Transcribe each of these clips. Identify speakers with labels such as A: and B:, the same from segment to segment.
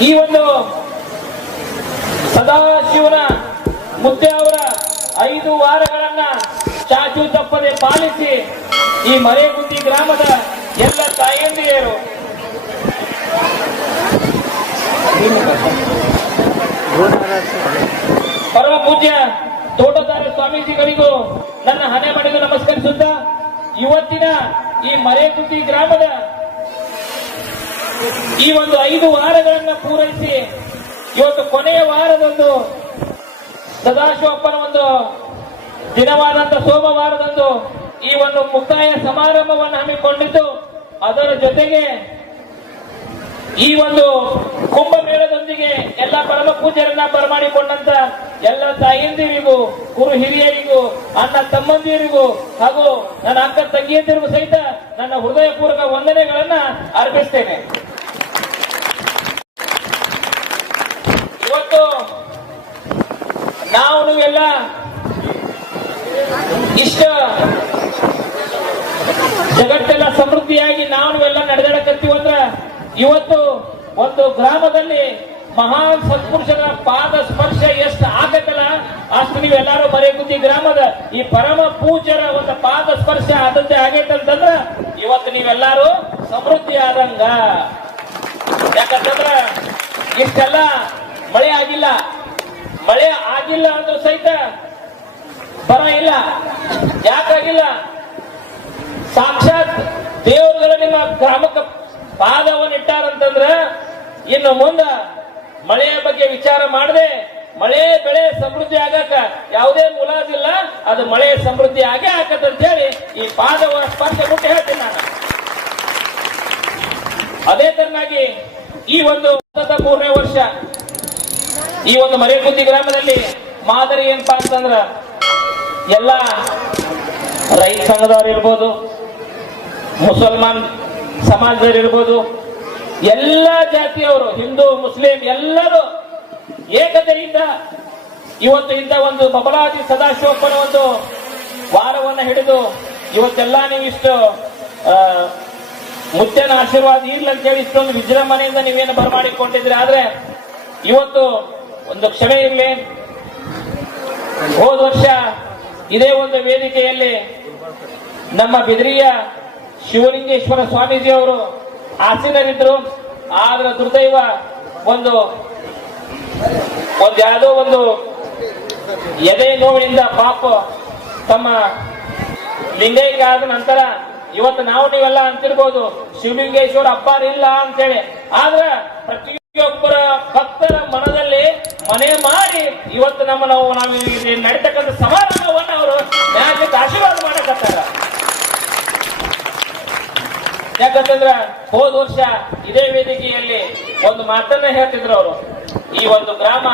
A: ಈ ಒಂದು ಸದಾಶಿವನ ಮುದ್ದೆ ಅವರ ಐದು ವಾರಗಳನ್ನ ಚಾಚು ತಪ್ಪದೆ ಪಾಲಿಸಿ ಈ ಮರೇಗುಂದಿ ಗ್ರಾಮದ ಎಲ್ಲ ತಾಯಂದಿಯರು ಪರಮ ಪೂಜ್ಯ ತೋಟದಾರ ಸ್ವಾಮೀಜಿಗಳಿಗೂ ನನ್ನ ಹಣೆ ಮನೆಗೆ ನಮಸ್ಕರಿಸುತ್ತಾ ಇವತ್ತಿನ ಈ ಮರೆಗುದ್ದಿ ಗ್ರಾಮದ ಈ ಒಂದು ಐದು ಪೂರೈಸಿ ಇವತ್ತು ಕೊನೆಯ ವಾರದಂದು ಸದಾಶಿವಪ್ಪನ ಒಂದು ದಿನವಾದಂತ ಸೋಮವಾರದಂದು ಈ ಒಂದು ಮುಕ್ತಾಯ ಸಮಾರಂಭವನ್ನು ಹಮ್ಮಿಕೊಂಡಿದ್ದು, ಅದರ ಜೊತೆಗೆ ಈ ಒಂದು ಕುಂಭಮೇಳದೊಂದಿಗೆ ಎಲ್ಲ ಪರಮ ಪೂಜೆಯನ್ನ ಬರಮಾಡಿಕೊಂಡಂತ ಎಲ್ಲ ತಾಯಂದಿರಿಗೂ, ಗುರು ಹಿರಿಯರಿಗೂ, ಅಣ್ಣ ತಮ್ಮಂದಿರಿಗೂ, ಹಾಗೂ ನನ್ನ ಅಕ್ಕ ತಂಗಿಯಂದಿರಿಗೂ ಸಹಿತ ನನ್ನ ಹೃದಯಪೂರ್ವಕ ವಂದನೆಗಳನ್ನ ಅರ್ಪಿಸ್ತೇನೆ. ಇವತ್ತು ನಾವು ನೀವೆಲ್ಲ ಇಷ್ಟ. ಜಗತ್ತೆಲ್ಲ ಸಮೃದ್ಧಿಯಾಗಿ ನಾವು ಎಲ್ಲ ನಡೆದಾಡಕತ್ತೀವಂದ್ರ ಇವತ್ತು ಒಂದು ಗ್ರಾಮದಲ್ಲಿ ಮಹಾನ್ ಸತ್ಪುರುಷರ ಪಾದ ಸ್ಪರ್ಶ ಎಷ್ಟು ಆಗತ್ತಲ್ಲ, ಅಷ್ಟು ನೀವೆಲ್ಲರೂ ಮರೆಗುದ್ದಿ ಗ್ರಾಮದ ಈ ಪರಮ ಪೂಜರ ಒಂದು ಪಾದ ಸ್ಪರ್ಶ ಆದಂತೆ ಆಗೈತಂತಂದ್ರ ಇವತ್ತು ನೀವೆಲ್ಲರೂ ಸಮೃದ್ಧಿ ಆದಂಗ ಯಾಕಂತಂದ್ರ ಇಷ್ಟೆಲ್ಲ ಮಳೆ ಆಗಿಲ್ಲ. ಮಳೆ ಆಗಿಲ್ಲ ಅಂದ್ರೂ ಸಹಿತ ಬರ ಇಲ್ಲ. ಯಾಕಾಗಿಲ್ಲ ಸಾಕ್ಷಾತ್ ದೇವರುಗಳು ನಿಮ್ಮ ಗ್ರಾಮಕ್ಕೆ ಪಾದವನ್ನು ಇಟ್ಟಾರಂತಂದ್ರ ಇನ್ನು ಮುಂದ ಮಳೆಯ ಬಗ್ಗೆ ವಿಚಾರ ಮಾಡದೆ ಮಳೆ, ಬೆಳೆ ಸಮೃದ್ಧಿ ಆಗಾಕ ಯಾವುದೇ ಮುಲಾಜಿಲ್ಲ. ಅದು ಮಳೆ ಸಮೃದ್ಧಿ ಆಗೇ ಅಂತ ಹೇಳಿ ಈ ಪಾದವ ಸ್ಪರ್ಶ ಮುಟ್ಟಿ ಹೇಳ್ತೀನಿ ನಾನು. ಅದೇ ತರನಾಗಿ ಈ ಒಂದು ಮೂರನೇ ವರ್ಷ ಈ ಒಂದು ಮರೇಗುದ್ದಿ ಗ್ರಾಮದಲ್ಲಿ ಮಾದರಿ ಏನಪ್ಪಾ ಅಂತಂದ್ರ ಎಲ್ಲ ರೈತ ಸಂಘದವ್ರು ಇರ್ಬೋದು ಮುಸಲ್ಮಾನ್ ಸಮಾಜದವ್ರು ಇರ್ಬೋದು ಎಲ್ಲ ಜಾತಿಯವರು ಹಿಂದೂ ಮುಸ್ಲಿಂ ಎಲ್ಲರೂ ಏಕತೆಯಿಂದ ಇವತ್ತು ಇಂಥ ಒಂದು ಬಬಲಾದಿ ಸದಾಶಿವಪ್ಪನ ಒಂದು ವಾರವನ್ನು ಹಿಡಿದು ಇವತ್ತೆಲ್ಲ ನೀವು ಇಷ್ಟು ಆ, ಮುತ್ತನ ಆಶೀರ್ವಾದ ಹೇಳಿ ಇಷ್ಟೊಂದು ವಿಜೃಂಭಣೆಯಿಂದ ನೀವೇನು ಬರಮಾಡಿಕೊಂಡಿದ್ರಿ. ಆದ್ರೆ ಇವತ್ತು ಒಂದು ಕ್ಷಮೆ ಇರಲಿ. ಹೋದ ವರ್ಷ ಇದೇ ಒಂದು ವೇದಿಕೆಯಲ್ಲಿ ನಮ್ಮ ಬಿದಿರಿಯ ಶಿವಲಿಂಗೇಶ್ವರ ಸ್ವಾಮೀಜಿ ಅವರು ಆಸೀನರಿದ್ರು. ಆದ್ರ ದುರ್ದೈವ ಒಂದು ಒಂದು ಯಾವುದೋ ಒಂದು ಎದೆ ನೋವಿನಿಂದ ಪಾಪ ತಮ್ಮ ಲಿಂಗೈಕ್ಯ ಆದ ನಂತರ ಇವತ್ತು ನಾವು ನೀವೆಲ್ಲ ಅಂತಿರ್ಬೋದು. ಶಿವಲಿಂಗೇಶ್ವರ ಅಪ್ಪಾರ ಇಲ್ಲ ಅಂತೇಳಿ. ಆದ್ರ ಪ್ರತಿಯೊಬ್ಬರ ನಮ್ಮ ನಾವು ನಾವು ನಡೀತಕ್ಕಂಥ ಸಮಾರಂಭವನ್ನು ಅವರು ನ್ಯಾಯಕ್ಕೆ ಆಶೀರ್ವಾದ ಮಾಡಕತ್ತಾರ. ಯಾಕಂತಂದ್ರ ಹೋದ ವರ್ಷ ಇದೇ ವೇದಿಕೆಯಲ್ಲಿ ಒಂದು ಮಾತನ್ನ ಹೇಳ್ತಿದ್ರು ಅವರು. ಈ ಒಂದು ಗ್ರಾಮ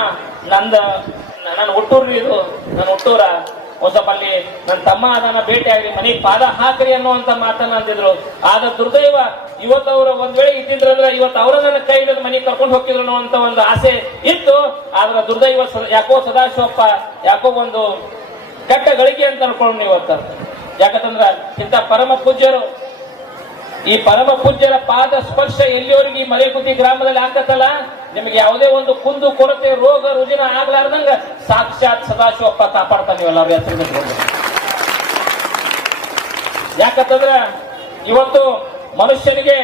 A: ನಂದ ನನ್ನ ಹುಟ್ಟೂರು ಇದು, ನನ್ನ ಹುಟ್ಟೂರ ಒಂದ್ ಬಲ್ಲಿ ನನ್ನ ತಮ್ಮ ಅದನ್ನ ಭೇಟಿಯಾಗಿ ಮನೆಗೆ ಪಾದ ಹಾಕ್ರಿ ಅನ್ನುವಂತ ಮಾತನ್ನ ಅಂದಿದ್ರು. ಆದ ದುರ್ದೈವ ಇವತ್ತು ಅವರು ಒಂದ್ ವೇಳೆ ಇದ್ದಿದ್ರಂದ್ರೆ ಇವತ್ತು ಅವರ ನನ್ನ ಕೈ ಹಿಡಿದು ಮನೆಗೆ ಕರ್ಕೊಂಡು ಹೋಗ್ತಿದ್ರು ಅನ್ನುವಂತ ಒಂದು ಆಸೆ ಇತ್ತು. ಆದ್ರ ದುರ್ದೈವ ಯಾಕೋ ಸದಾಶಿವಪ್ಪ, ಯಾಕೋ ಒಂದು ಕೆಟ್ಟ ಗಳಿಗೆ ಅಂತ ಅನ್ಕೊಂಡು ಇವತ್ತು. ಯಾಕಂತಂದ್ರ ಇಂಥ ಪರಮ ಪೂಜ್ಯರು, ಈ ಪರಮ ಪೂಜ್ಯರ ಪಾದ ಸ್ಪರ್ಶ ಎಲ್ಲಿವರೆಗೆ ಈ ಮಲೆಕುತಿ ಗ್ರಾಮದಲ್ಲಿ ಆಗತ್ತಲ್ಲ ನಿಮಗೆ ಯಾವುದೇ ಒಂದು ಕುಂದು ಕೊರತೆ, ರೋಗ, ರುಜಿನ ಆಗ್ಲಾರ್ದಂಗ ಸಾಕ್ಷಾತ್ ಸದಾಶಿವಪ್ಪ ಕಾಪಾಡ್ತಾನೆ ನೀವೆಲ್ಲರೂ ಹೆಸರು ಯಾಕಂತಂದ್ರೆ ಇವತ್ತು ಮನುಷ್ಯನಿಗೆ